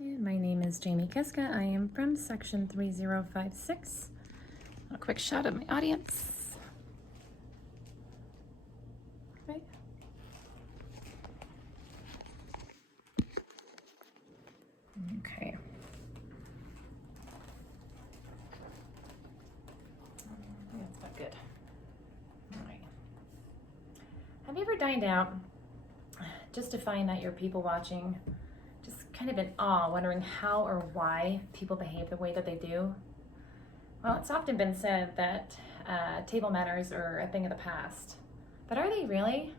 And my name is Jamie Kiska. I am from section 3056. A quick shot of my audience. Okay. Okay. That's not good. All right. Have you ever dined out just to find that you're people watching, just kind of in awe, wondering how or why people behave the way that they do? Well, it's often been said that table manners are a thing of the past, but are they really?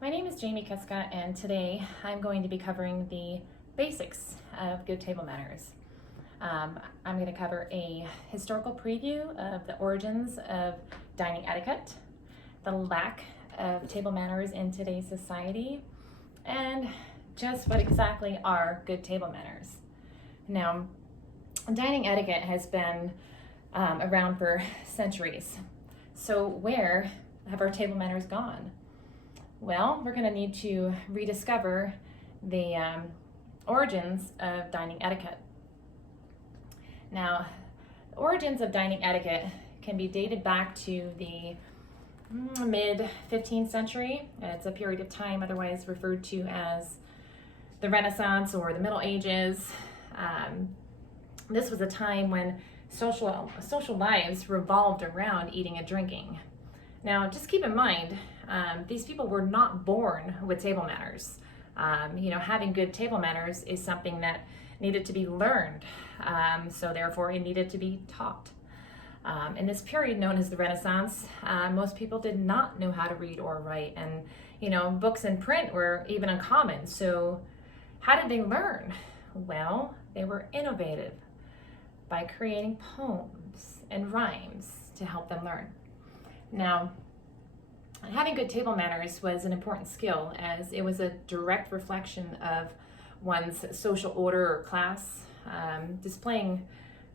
My name is Jamie Kiska, and today I'm going to be covering the basics of good table manners. I'm going to cover a historical preview of the origins of dining etiquette, the lack of table manners in today's society, and just what exactly are good table manners. Now, dining etiquette has been around for centuries. So where have our table manners gone? Well, we're going to need to rediscover the origins of dining etiquette. Now, the origins of dining etiquette can be dated back to the mid-15th century. It's a period of time otherwise referred to as the Renaissance or the Middle Ages. This was a time when social lives revolved around eating and drinking. Now, just keep in mind, these people were not born with table manners. Having good table manners is something that needed to be learned, so therefore it needed to be taught. In this period known as the Renaissance, most people did not know how to read or write, and books in print were even uncommon. So how did they learn? Well, they were innovative by creating poems and rhymes to help them learn. Now, having good table manners was an important skill, as it was a direct reflection of one's social order or class. Displaying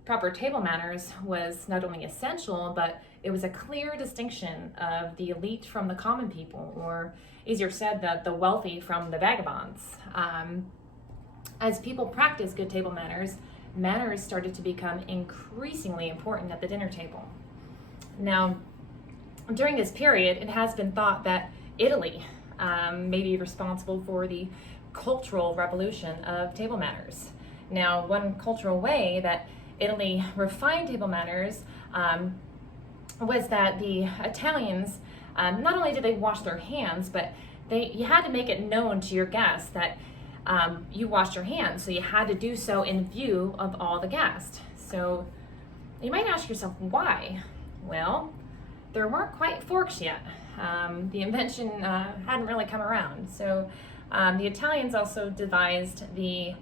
proper table manners was not only essential, but it was a clear distinction of the elite from the common people, or easier said, the wealthy from the vagabonds. As people practiced good table manners, manners started to become increasingly important at the dinner table. Now, during this period, it has been thought that Italy may be responsible for the cultural revolution of table manners. Now, one cultural way that Italy refined table manners was that the Italians, not only did they wash their hands, but you had to make it known to your guests that you washed your hands, so you had to do so in view of all the guests. So you might ask yourself, why? Well, there weren't quite forks yet. The invention hadn't really come around. So the Italians also devised the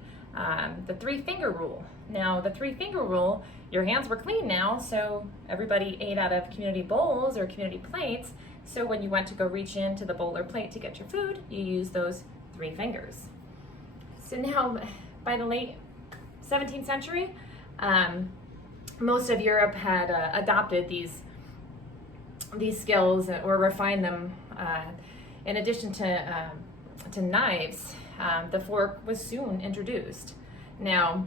three-finger rule. Now, the three-finger rule, your hands were clean now, so everybody ate out of community bowls or community plates. So when you went to go reach into the bowl or plate to get your food, you used those three fingers. So now, by the late 17th century, most of Europe had adopted these skills or refined them. In addition to knives, the fork was soon introduced. Now,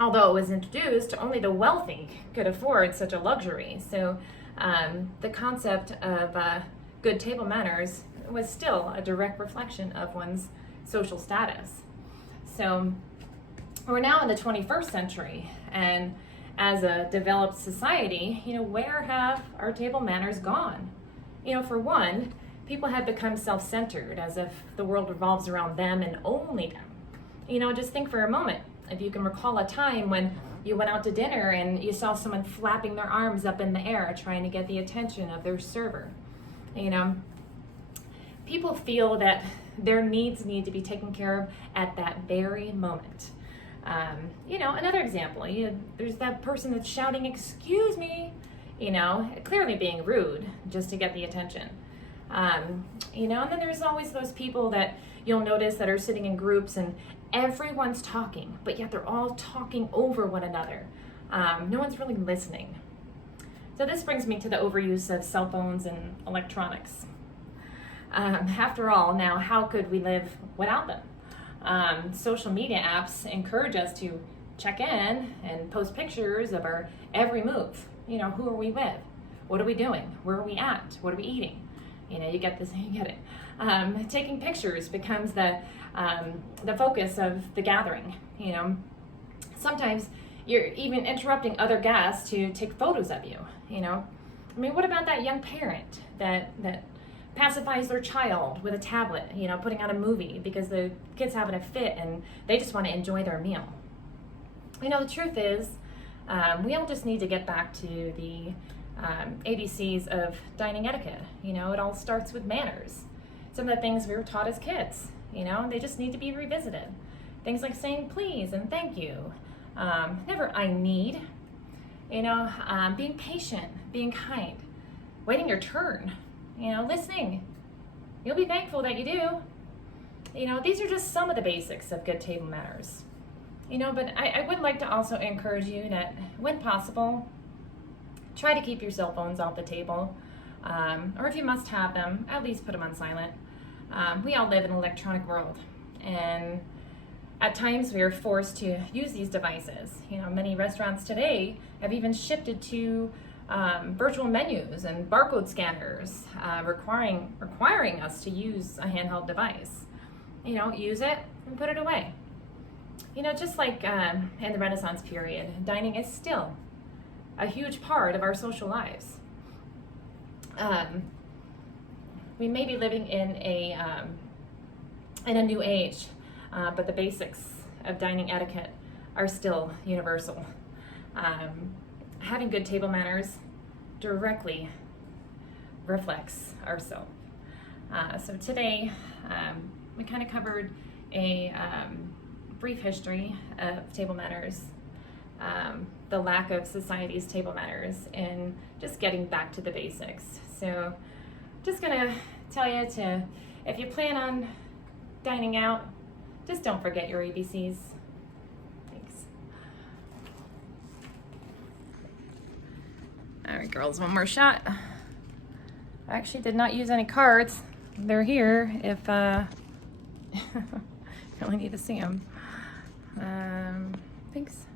although it was introduced, only the wealthy could afford such a luxury. So the concept of good table manners was still a direct reflection of one's social status. So we're now in the 21st century, and as a developed society, where have our table manners gone? For one, people have become self-centered, as if the world revolves around them and only them. Just think for a moment, if you can recall a time when you went out to dinner and you saw someone flapping their arms up in the air trying to get the attention of their server. People feel that their needs need to be taken care of at that very moment. Another example, there's that person that's shouting, "Excuse me," clearly being rude just to get the attention. And then there's always those people that you'll notice that are sitting in groups and everyone's talking, but yet they're all talking over one another. No one's really listening. So this brings me to the overuse of cell phones and electronics. After all, now, how could we live without them? Social media apps encourage us to check in and post pictures of our every move. You know, who are we with? What are we doing? Where are we at? What are we eating? You know, you get this, you get it. Taking pictures becomes the focus of the gathering. You know, sometimes you're even interrupting other guests to take photos of you. You know, I mean, what about that young parent that pacifies their child with a tablet? You know, putting on a movie because the kid's having a fit and they just want to enjoy their meal. You know, the truth is, we all just need to get back to the ABCs of dining etiquette. You know, it all starts with manners. Some of the things we were taught as kids, you know, they just need to be revisited. Things like saying please and thank you. Never I need. You know, being patient, being kind, waiting your turn, you know, listening. You'll be thankful that you do. You know, these are just some of the basics of good table manners. You know, but I would like to also encourage you that when possible, try to keep your cell phones off the table. Or if you must have them, at least put them on silent. We all live in an electronic world, and at times we are forced to use these devices. You know, many restaurants today have even shifted to virtual menus and barcode scanners, requiring us to use a handheld device. You know, use it and put it away. You know, just like in the Renaissance period, dining is still a huge part of our social lives. We may be living in a new age, but the basics of dining etiquette are still universal. Having good table manners directly reflects ourselves. So today, we kind of covered a brief history of table manners, the lack of society's table manners, and just getting back to the basics. So just gonna tell you to, if you plan on dining out, just don't forget your ABCs. Thanks. All right, girls, one more shot. I actually did not use any cards. They're here if you only need to see them. Thanks.